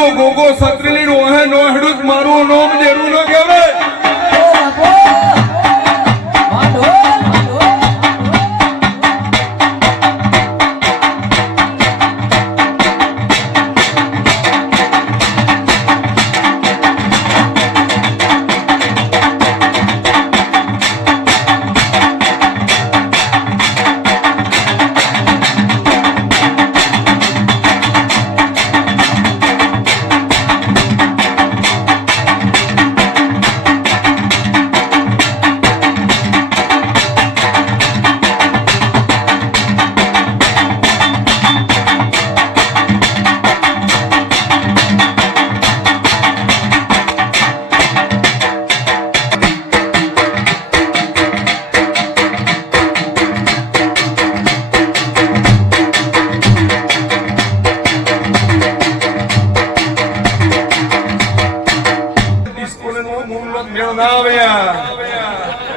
ગોગો ગોગો સત્રીલી ઓહે નો હેડું મારું નોમ દેરું ન કહેવાય.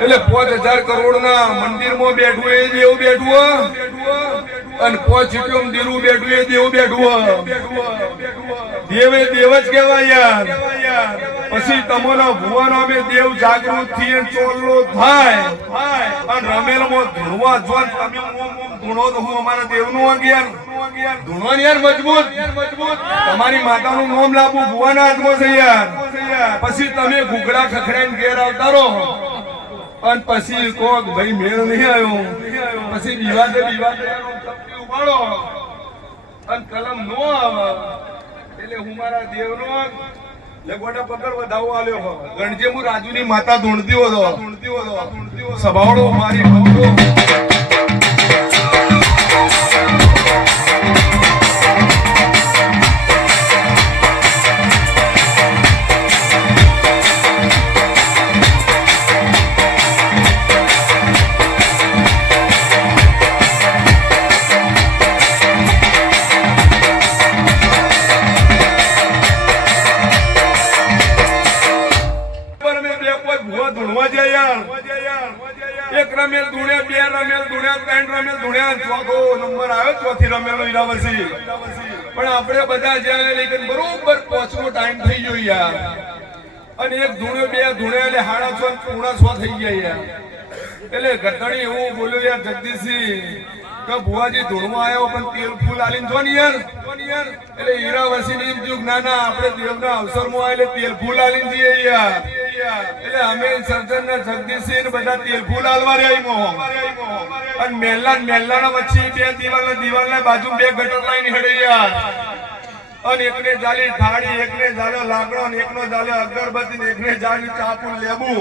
એટલે 5000 કરોડ ના મંદિર માં બેઠું એ દેવ બેઠું અને 5 ચીટમ દેરું બેઠું એ દેવ બેઠું. દેવે દેવ જ કહેવાય યાર. પછી તમારા ભુવાનો અમે દેવ જાગૃત થી ચોલ્લો થાય અને રમેલ માં ધૂણવા જો તમે ધૂણો તો હું અમારા દેવ નું અગિયાર ધૂણવાની યાર મજબૂત તમારી માતાનું નામ લાવવું ભુવાના હાથમાં છે યાર. પછી તમે ઘૂઘડા ખખડાઈને ઘેર આવતા રહો અને પછી કોક ભાઈ મેળ નહીં આવ્યો પછી વિવાદે ઉપાડો અને કલમ નો આવે એટલે હું મારા દેવનો લગોટા પકડ વધાવો આલ્યો ગણજે હું રાજુની માતા ધૂણતી હતો સભાવડો મારી ભવડો એક રમેલ ધૂણ્યા બે રમેલ ધૂણ્યા ત્રણ રમેલ ધૂણ્યા ચોથો નંબર આવ્યો ચોથી રમેલ હીરાવસી પણ આપણે બધા જ્યાં લેકિન બરોબર પહોંચનો ટાઈમ થઈ ગયો યાર અને એક ધૂણ્યો બે ધૂણ્યા એટલે 6:30 થઈ ગયા યાર. એટલે ગતણી એવું બોલ્યો યાર જગદીશજી કે ભુવાજી ધૂણમાં આવ્યો પણ તેલ ફૂલ આલીને જો ને યાર એટલે હીરાવસી ને એમ થયું ના ના આપણે દેવના અવસરમાં એટલે તેલ ફૂલ આલીને જઈએ યાર. એટલે અમે સર્જન ને જગદીશસિંહ બધા તેલ ફૂલ આલવા રહ્યા અને મેલ્લાના વચ્ચે બે દિવાલના બાજુ બે ગટર લાઈન હેડે યાર અને એકને જાલી થાળી એકને જાલ્યો લાકડો અને એકનો જાલ્યો અગરબત્તી ને એકને જાલ્યું ચાપુ લેબુ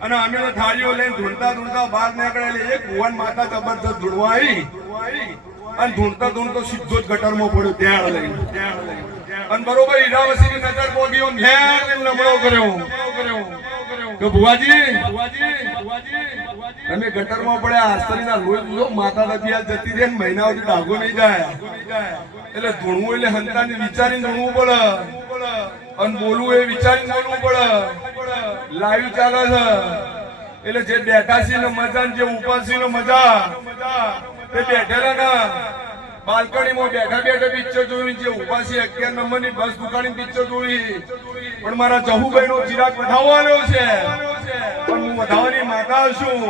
અને અમે તો થાળીઓ લઈને ધૂણતા બહાર નીકળેલી એક ભુવન માતા જબરજસ્ત ધૂણવા આવી અને ધૂણતો સીધો જ ગટરમાં પડ્યો ત્યાં લઈને અને બરોબર હીરાવસી ની નજર પોગી નમળો કર્યો કે ભુવાજી તમે ગટરમાં પડ્યા આસ્તરીના લોહી માતા દબિયા જતી રહે મહિના સુધી ડાઘો નહીં જાય એટલે ધૂણવું એટલે હંતાને વિચારીને ધૂણવું પડે અને બોલવું એ વિચારીને બોલવું પડે. લાઈવ ચાલે છે એટલે જે બેઠા છે ને મજા જે ઉભા છે ને મજા તે બેઠેલા ના બાલ્કનીમાં બેઠા પિક્ચર જોયું જે ઉભા છે 11 નંબરની બસ દુકાની પિક્ચર જોઈ પણ મારા જહુભાઈ નો ચિરાગ વધાવવાનો છે પણ હું વધાવવાની માતા છું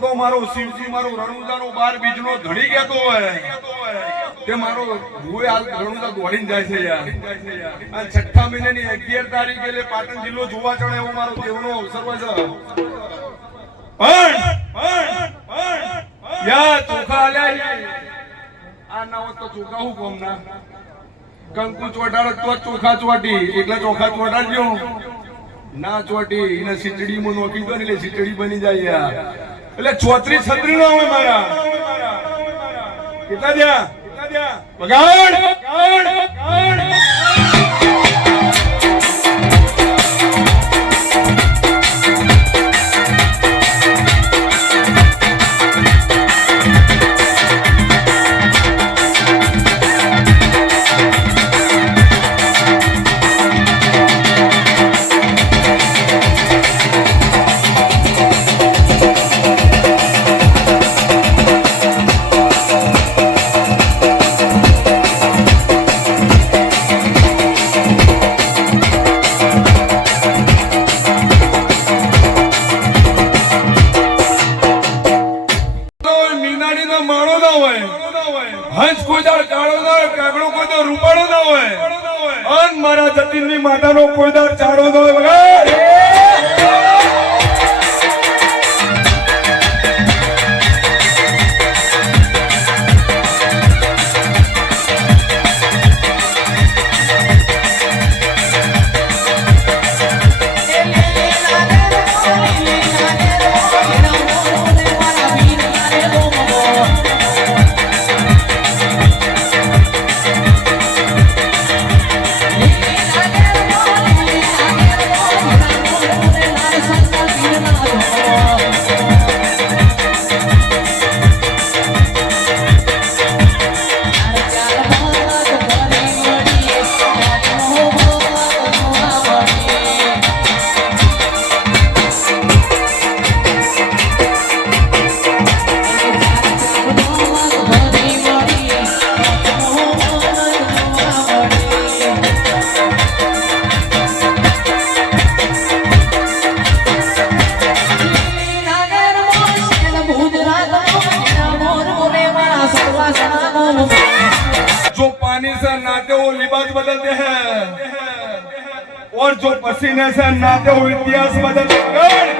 તો મારો શિવજી મારો રણુજાનો 12 બીજનો ધણી કહેતો હોય કે મારો ભુએ હાલ રણુજા દોડીને જાય છે યાર. આ 6 મહિનાની 11 તારીખે એટલે પાટણ જિલ્લો જોવા ચડે એવો મારો દેવનો અવસર હોય છે. પણ યાર ચોખા આલ્યા આ ના હોત તો ચોખા હું કોમ ના કંકુ ચોટાડ તો ચોખા ચોટી એટલે ચોખા ચોટાડજો ના ચોટી એને ખીચડીમાં નોકી દો ને એટલે ખીચડી બની જાય યાર. એટલે 34 નો હોય મારા કેટલા દ્યા બગાડ ના હોય અન મારા જતીનની માતાનો કોઈદાર ચારો ન હોય વગર जो पानी से नहाते हो लिबास बदलते हैं और जो पसीने से नहाते हो इतिहास बदलते हैं